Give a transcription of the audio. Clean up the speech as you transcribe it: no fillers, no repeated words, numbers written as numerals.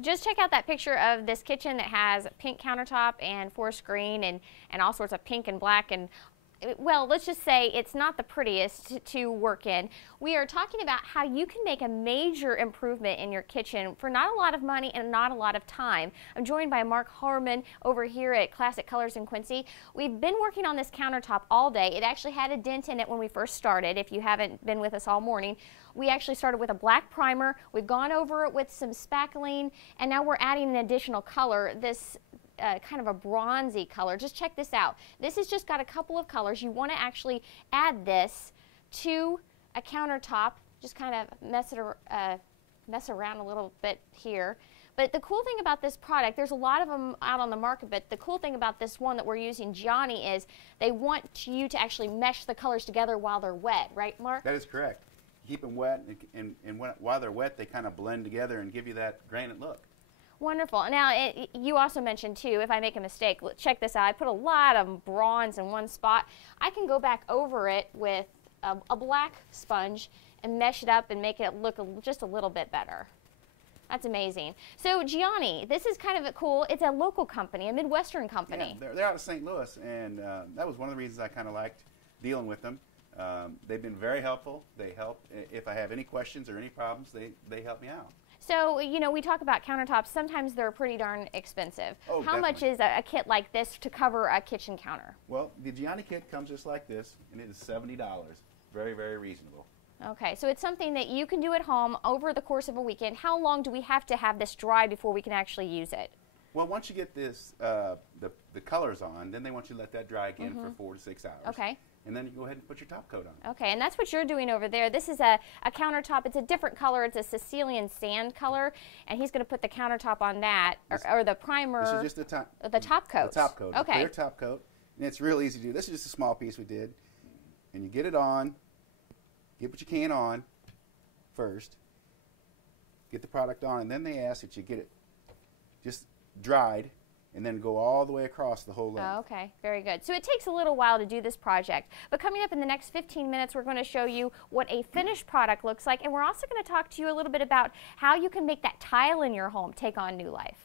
Just check out that picture of this kitchen that has pink countertop and forest green and all sorts of pink and black and, well, let's just say it's not the prettiest to work in. We are talking about how you can make a major improvement in your kitchen for not a lot of money and not a lot of time. I'm joined by Mark Horman over here at Classic Colors in Quincy. We've been working on this countertop all day. It actually had a dent in it when we first started, if you haven't been with us all morning. We actually started with a black primer. We've gone over it with some spackling, and now we're adding an additional color, this kind of a bronzy color. Just check this out. This has just got a couple of colors. You want to actually add this to a countertop. Just kind of mess around a little bit here. But the cool thing about this product, there's a lot of them out on the market, but the cool thing about this one that we're using, Giani, is they want you to actually mesh the colors together while they're wet. Right, Mark? That is correct. Keep them wet, and while they're wet, they kind of blend together and give you that granite look. Wonderful. Now, you also mentioned, too, if I make a mistake, check this out. I put a lot of bronze in one spot. I can go back over it with a black sponge and mesh it up and make it look just a little bit better. That's amazing. So, Giani, this is kind of cool. It's a local company, a Midwestern company. Yeah, they're out of St. Louis, and that was one of the reasons I kind of liked dealing with them. They've been very helpful. They help. If I have any questions or any problems, they help me out. So, you know, we talk about countertops. Sometimes they're pretty darn expensive. Oh, How much is a kit like this to cover a kitchen counter? Well, the Giani kit comes just like this, and it is $70. Very, very reasonable. Okay, so it's something that you can do at home over the course of a weekend. How long do we have to have this dry before we can actually use it? Well, once you get this, the colors on, then they want you to let that dry again for 4 to 6 hours. Okay. And then you go ahead and put your top coat on. Okay, and that's what you're doing over there. This is a countertop. It's a different color. It's a Sicilian sand color, and he's going to put the countertop on that, or the primer. This is just the top. The top coat. The top coat. Okay. Clear top coat, and it's real easy to do. This is just a small piece we did, and you get it on. Get what you can on first. Get the product on, and then they ask that you get it just dried, and then go all the way across the whole length. Oh, okay, very good. So it takes a little while to do this project, but coming up in the next 15 minutes, we're going to show you what a finished product looks like, and we're also going to talk to you a little bit about how you can make that tile in your home take on new life.